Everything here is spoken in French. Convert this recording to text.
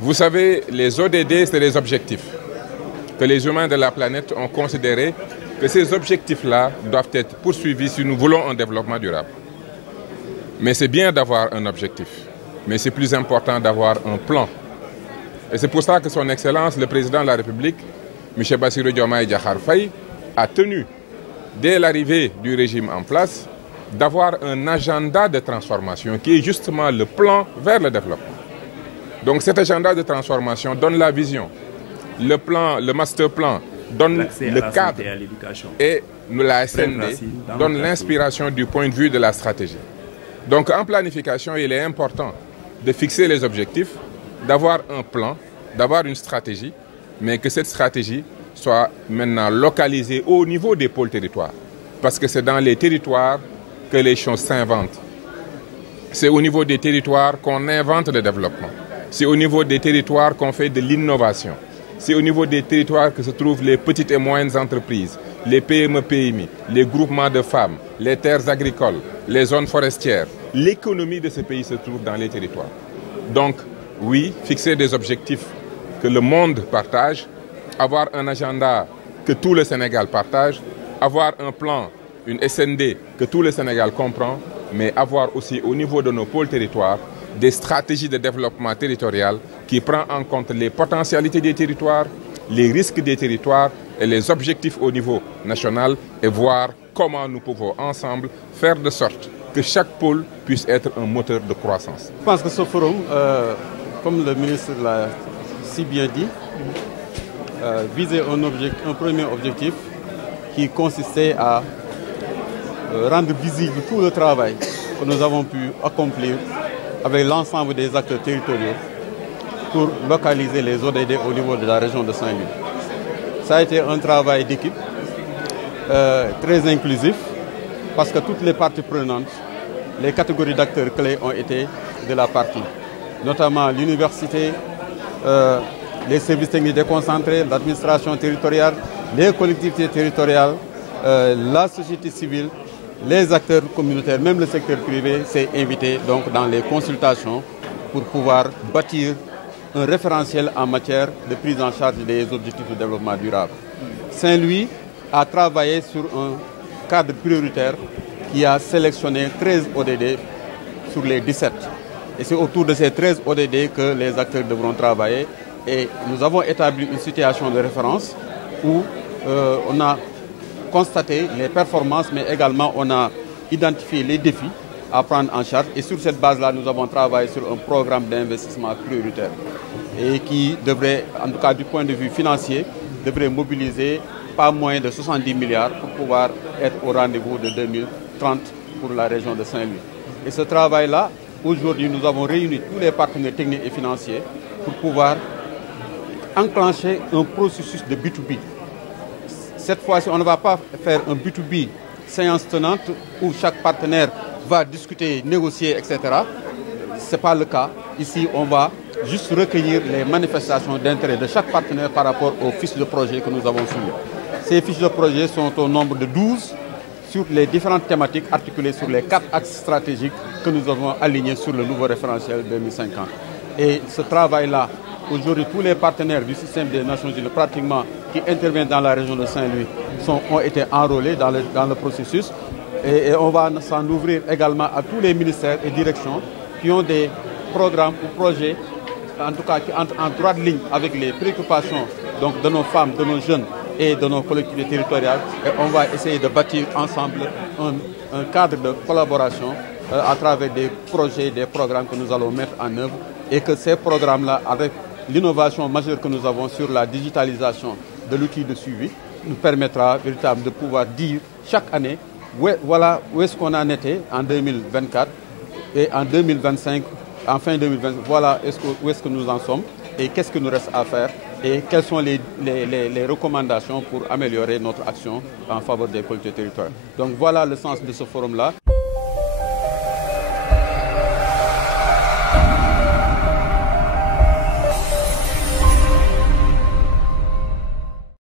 Vous savez, les ODD, c'est des objectifs que les humains de la planète ont considéré que ces objectifs-là doivent être poursuivis si nous voulons un développement durable. Mais c'est bien d'avoir un objectif, mais c'est plus important d'avoir un plan. Et c'est pour ça que son Excellence, le Président de la République, M. Bassirou Diomaye Diakhar Faye, a tenu, dès l'arrivée du régime en place, d'avoir un agenda de transformation qui est justement le plan vers le développement. Donc cet agenda de transformation donne la vision, le plan, le master plan donne le cadre et la SND donne l'inspiration du point de vue de la stratégie. Donc en planification, il est important de fixer les objectifs, d'avoir un plan, d'avoir une stratégie, mais que cette stratégie soit maintenant localisée au niveau des pôles territoires. Parce que c'est dans les territoires que les choses s'inventent. C'est au niveau des territoires qu'on invente le développement. C'est au niveau des territoires qu'on fait de l'innovation. C'est au niveau des territoires que se trouvent les petites et moyennes entreprises, les PME-PMI, les groupements de femmes, les terres agricoles, les zones forestières. L'économie de ce pays se trouve dans les territoires. Donc, oui, fixer des objectifs que le monde partage, avoir un agenda que tout le Sénégal partage, avoir un plan, une SND que tout le Sénégal comprend, mais avoir aussi au niveau de nos pôles territoires des stratégies de développement territorial qui prennent en compte les potentialités des territoires, les risques des territoires et les objectifs au niveau national et voir comment nous pouvons ensemble faire de sorte que chaque pôle puisse être un moteur de croissance. Je pense que ce forum, comme le ministre l'a si bien dit, visait un premier objectif qui consistait à rendre visible tout le travail que nous avons pu accomplir avec l'ensemble des acteurs territoriaux pour localiser les ODD au niveau de la région de Saint-Louis. Ça a été un travail d'équipe très inclusif parce que toutes les parties prenantes, les catégories d'acteurs clés ont été de la partie, notamment l'université, les services techniques déconcentrés, l'administration territoriale, les collectivités territoriales, la société civile, les acteurs communautaires, même le secteur privé s'est invité donc dans les consultations pour pouvoir bâtir un référentiel en matière de prise en charge des objectifs de développement durable. Saint-Louis a travaillé sur un cadre prioritaire qui a sélectionné 13 ODD sur les 17. Et c'est autour de ces 13 ODD que les acteurs devront travailler. Et nous avons établi une situation de référence où on a constaté les performances, mais également on a identifié les défis à prendre en charge. Et sur cette base-là, nous avons travaillé sur un programme d'investissement prioritaire et qui devrait, en tout cas du point de vue financier, devrait mobiliser pas moins de 70 milliards pour pouvoir être au rendez-vous de 2030 pour la région de Saint-Louis. Et ce travail-là, aujourd'hui, nous avons réuni tous les partenaires techniques et financiers pour pouvoir enclencher un processus de B2B. Cette fois-ci, on ne va pas faire un B2B séance tenante où chaque partenaire va discuter, négocier, etc. Ce n'est pas le cas. Ici, on va juste recueillir les manifestations d'intérêt de chaque partenaire par rapport aux fiches de projet que nous avons soumises. Ces fiches de projet sont au nombre de 12 sur les différentes thématiques articulées sur les 4 axes stratégiques que nous avons alignés sur le nouveau référentiel 2050. Et ce travail-là, aujourd'hui, tous les partenaires du système des Nations Unies, pratiquement, qui interviennent dans la région de Saint-Louis, ont été enrôlés dans le processus. Et on va s'en ouvrir également à tous les ministères et directions qui ont des programmes ou projets, en tout cas qui entrent en droite ligne avec les préoccupations donc, de nos femmes, de nos jeunes et de nos collectivités territoriales. Et on va essayer de bâtir ensemble un cadre de collaboration à travers des projets, des programmes que nous allons mettre en œuvre et que ces programmes-là, avec l'innovation majeure que nous avons sur la digitalisation de l'outil de suivi, nous permettra véritablement de pouvoir dire chaque année voilà où est-ce qu'on en était en 2024 et en 2025, en fin 2020, voilà où est-ce que nous en sommes et qu'est-ce qu'il nous reste à faire et quelles sont les recommandations pour améliorer notre action en faveur des collectivités territoriales. Donc voilà le sens de ce forum-là.